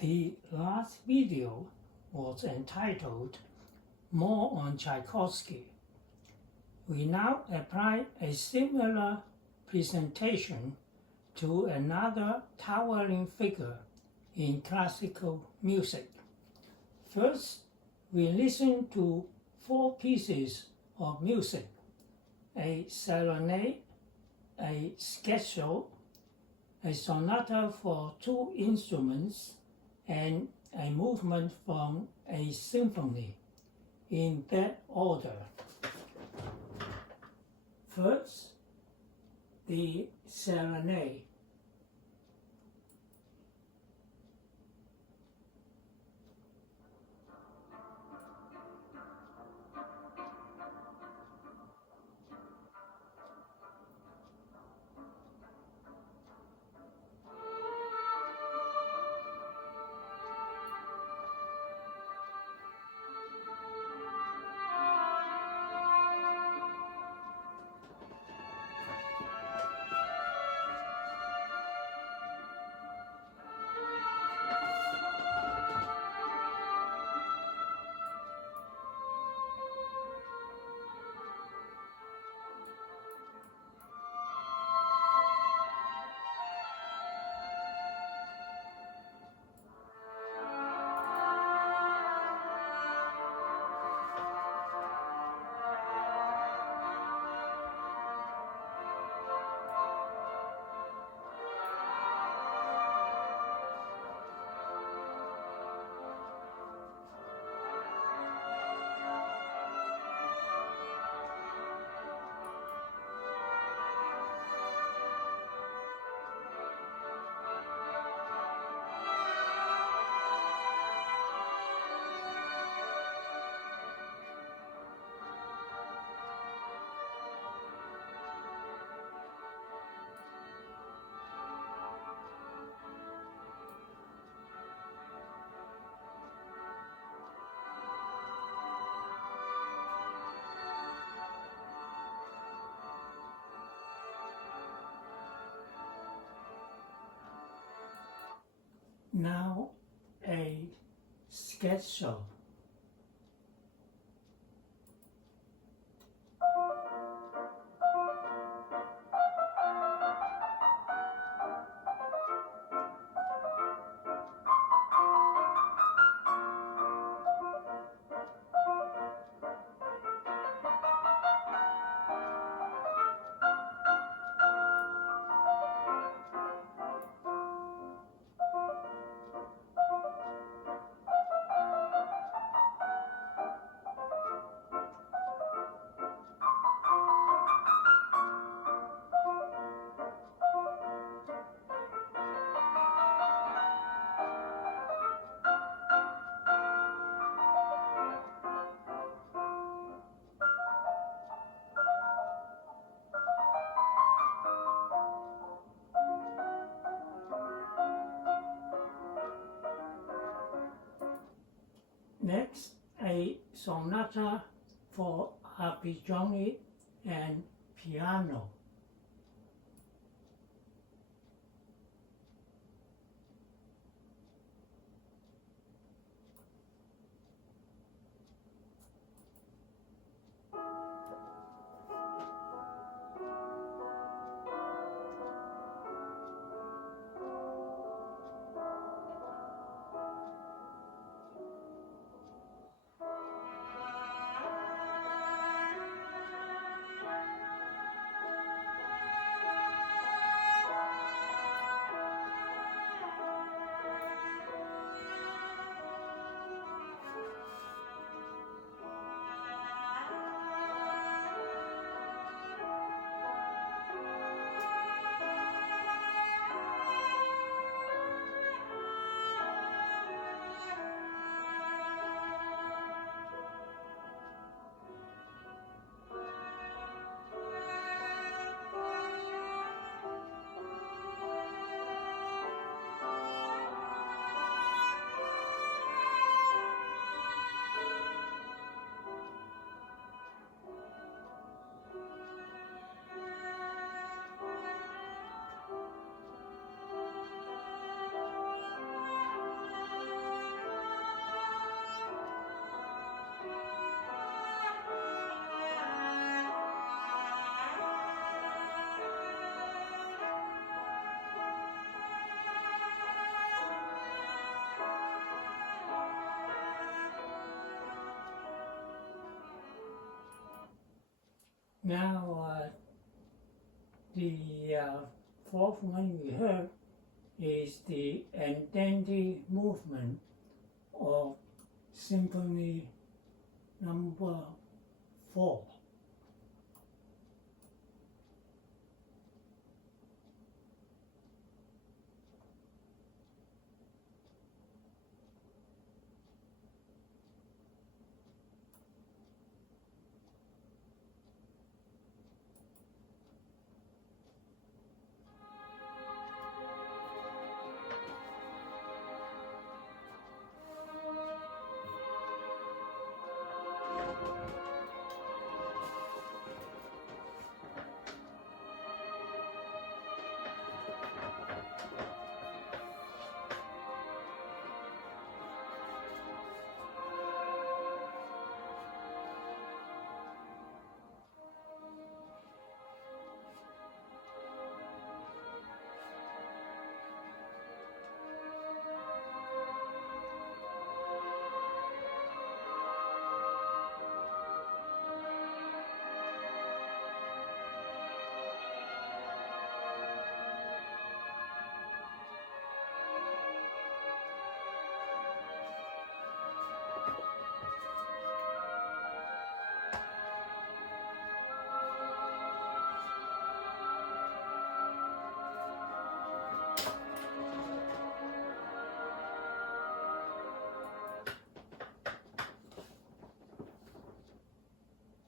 The last video was entitled More on Tchaikovsky. We now apply a similar presentation to another towering figure in classical music. First, we listen to 4 pieces of music: a serenade, a scherzo, a sonata for 2 instruments, and a movement from a symphony, in that order. First, the serenade. Now a scherzo. Next, a sonata for arpeggione and piano. Now, the fourth one we heard is the Andante movement of Symphony number 4.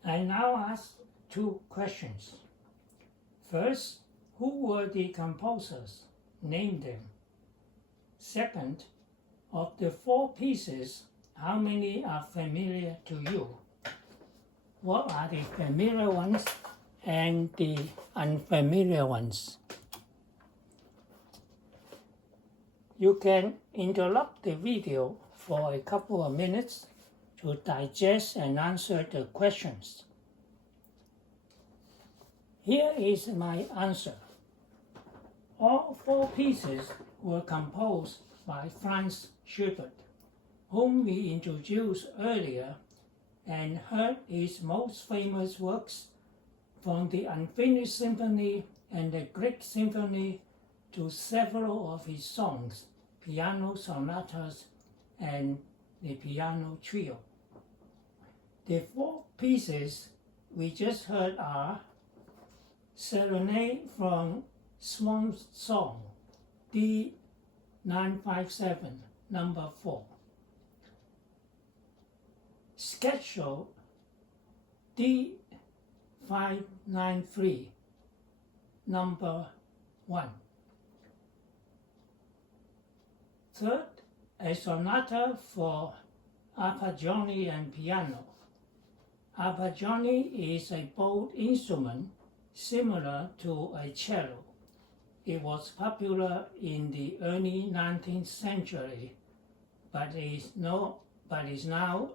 I now ask 2 questions. First, who were the composers? Name them. Second, of the 4 pieces, how many are familiar to you? What are the familiar ones and the unfamiliar ones? You can interrupt the video for a couple of minutes to digest and answer the questions. Here is my answer. All 4 pieces were composed by Franz Schubert, whom we introduced earlier and heard his most famous works from the Unfinished Symphony and the Grieg Symphony to several of his songs, piano sonatas, and the piano trio. The 4 pieces we just heard are Serenade from Swan's Song, D957, number 4. Scherzo, D593, number 1. Third, a sonata for arpeggione and piano. Arpeggione is a bowed instrument similar to a cello. It was popular in the early 19th century, but is now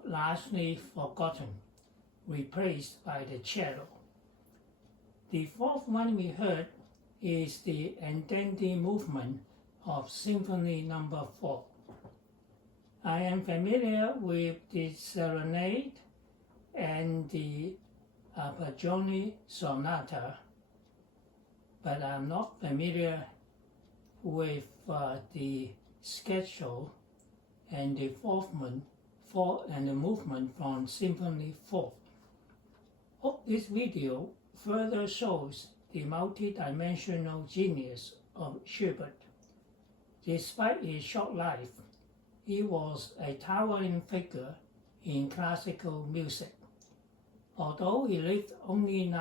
largely forgotten, replaced by the cello. The fourth one we heard is the Andante movement of Symphony number 4. I am familiar with the Serenade and the Arpeggione sonata, but I'm not familiar with the Scherzo and the movement from Symphony 4. Hope this video further shows the multi-dimensional genius of Schubert. Despite his short life, he was a towering figure in classical music. Although he lived only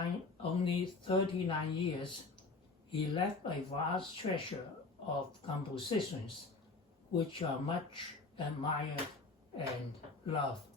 39 years, he left a vast treasure of compositions which are much admired and loved.